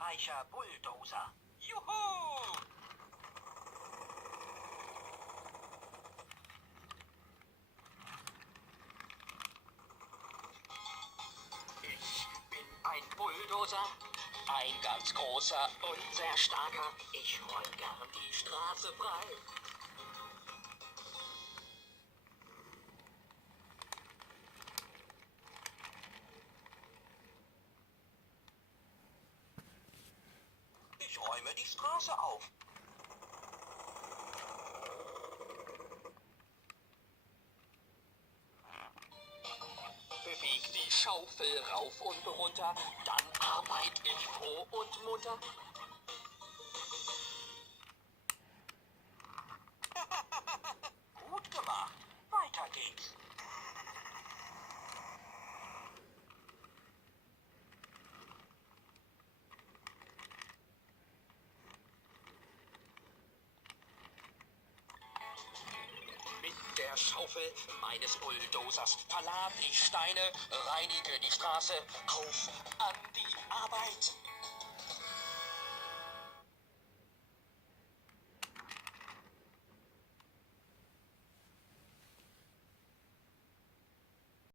erfolgreicher Bulldozer. Juhu! Ich bin ein Bulldozer, ein ganz großer und sehr starker. Ich räum gern die Straße frei. Ich räume die Straße auf. Beweg die Schaufel rauf und runter, dann arbeite ich froh und munter. Gut gemacht. Weiter geht's. Mit der Schaufel meines Bulldozers verlad ich Steine, reinige die Straße, auf an die Arbeit.